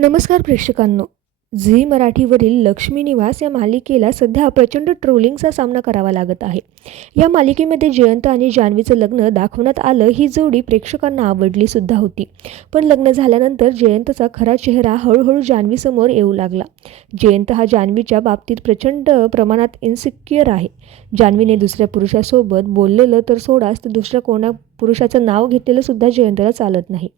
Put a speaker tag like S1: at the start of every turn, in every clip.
S1: नमस्कार प्रेक्षकांनो. झी मराठीवरील लक्ष्मी निवास या मालिकेला सध्या प्रचंड ट्रोलिंगचा सामना करावा लागत आहे. या मालिकेमध्ये जयंत आणि जान्हवीचं लग्न दाखवण्यात आलं ही जोडी प्रेक्षकांना आवडली सुद्धा होती. पण लग्न झाल्यानंतर जयंतचा खरा चेहरा हळूहळू जान्हवीसमोर येऊ लागला. जयंत हा जान्हवीच्या बाबतीत प्रचंड प्रमाणात इन्सिक्युअर आहे. जान्हवीने दुसऱ्या पुरुषासोबत बोललेलं तर सोडाच तर दुसऱ्या कोणा पुरुषाचं नाव घेतलेलं सुद्धा जयंतला चालत नाही.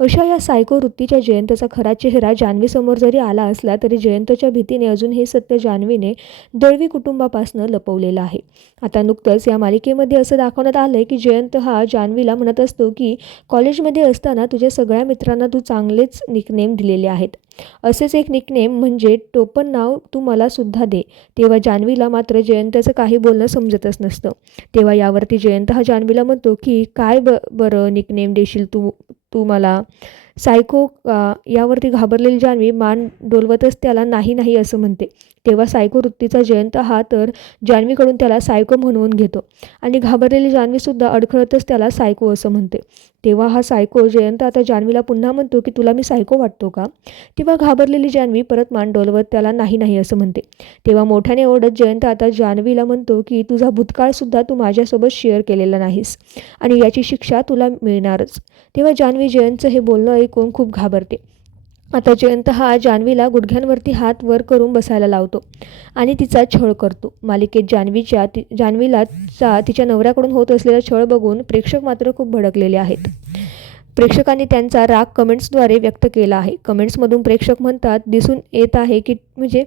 S1: अशा या सायको वृत्तीच्या जयंतचा खरा चेहरा जान्हवीसमोर जरी आला असला तरी जयंतच्या भीतीने अजून हे सत्य जान्हवीने दळवी कुटुंबापासनं लपवलेलं आहे. आता नुकतंच या मालिकेमध्ये असं दाखवण्यात आलं आहे की जयंत हा जान्हवीला म्हणत असतो की कॉलेजमध्ये असताना तुझ्या सगळ्या मित्रांना तू चांगलेच निकनेम दिलेले आहेत. असेच एक निकनेम म्हणजे टोपण नाव तू मला सुद्धा दे. तेव्हा जान्हवीला मात्र जयंतचं काही बोलणं समजतच नसतं. तेव्हा यावरती जयंत हा जान्हवीला म्हणतो की काय ब बरं निकनेम देशील तू तू मला? सायको यावरती घाबरलेली जान्हवी मान डोलवतच त्याला नाही नाही असं म्हणते. तेव्हा सायको वृत्तीचा जयंत हा तर जान्हवीकडून त्याला सायको म्हणवून घेतो. आणि घाबरलेली जान्हवीसुद्धा अडखळतच त्याला सायको असं म्हणते. तेव्हा हा सायको जयंत आता जान्हवीला पुन्हा म्हणतो की तुला मी सायको वाटतो का? तेव्हा घाबरलेली जान्हवी परत मान डोलवत त्याला नाही नाही असं म्हणते. तेव्हा मोठ्याने ओढत जयंत आता जान्हवीला म्हणतो की तुझा भूतकाळसुद्धा तू माझ्यासोबत शेअर केलेला नाहीस आणि याची शिक्षा तुला मिळणारच. तेव्हा जान्हवी जयंतचं हे बोलणं ऐकून खूप घाबरते. आता जयंत हा जान्हवीला गुडघ्यांवरती हात वर करून बसायला लावतो आणि तिचा छळ करतो. मालिकेत जान्हवीच्या ति जान्हवीला चा तिच्या नवऱ्याकडून होत असलेला छळ बघून प्रेक्षक मात्र खूप भडकलेले आहेत. प्रेक्षकांनी त्यांचा राग कमेंट्सद्वारे व्यक्त केला आहे. कमेंट्समधून प्रेक्षक म्हणतात दिसून येत आहे की म्हणजे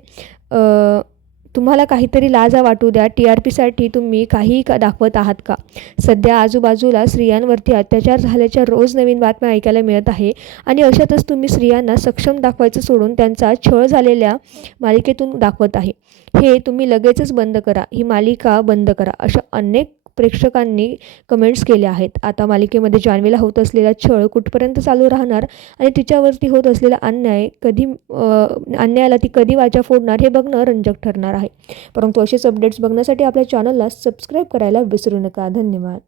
S1: तुम्हाला काहीतरी लाजा वाटू द्या. टी आर पीसाठी तुम्ही काहीही का दाखवत आहात का? सध्या आजूबाजूला स्त्रियांवरती अत्याचार झाल्याच्या रोज नवीन बातम्या ऐकायला मिळत आहे आणि अशातच तुम्ही स्त्रियांना सक्षम दाखवायचं सोडून त्यांचा छळ झालेल्या मालिकेतून दाखवत आहे. हे तुम्ही लगेचच बंद करा. ही मालिका बंद करा. अशा अनेक प्रेक्षकांनी कमेंट्स केल्या आहेत. आता मालिकेमध्ये जान्हवीला होत असलेला छळ कुठपर्यंत चालू राहणार आणि तिच्यावरती होत असलेला अन्याय कधी अन्यायाला ती कधी वाचा फोडणार हे बघणं रंजक ठरणार आहे. परंतु असेच अपडेट्स बघण्यासाठी आपल्या चॅनलला सबस्क्राईब करायला विसरू नका. धन्यवाद.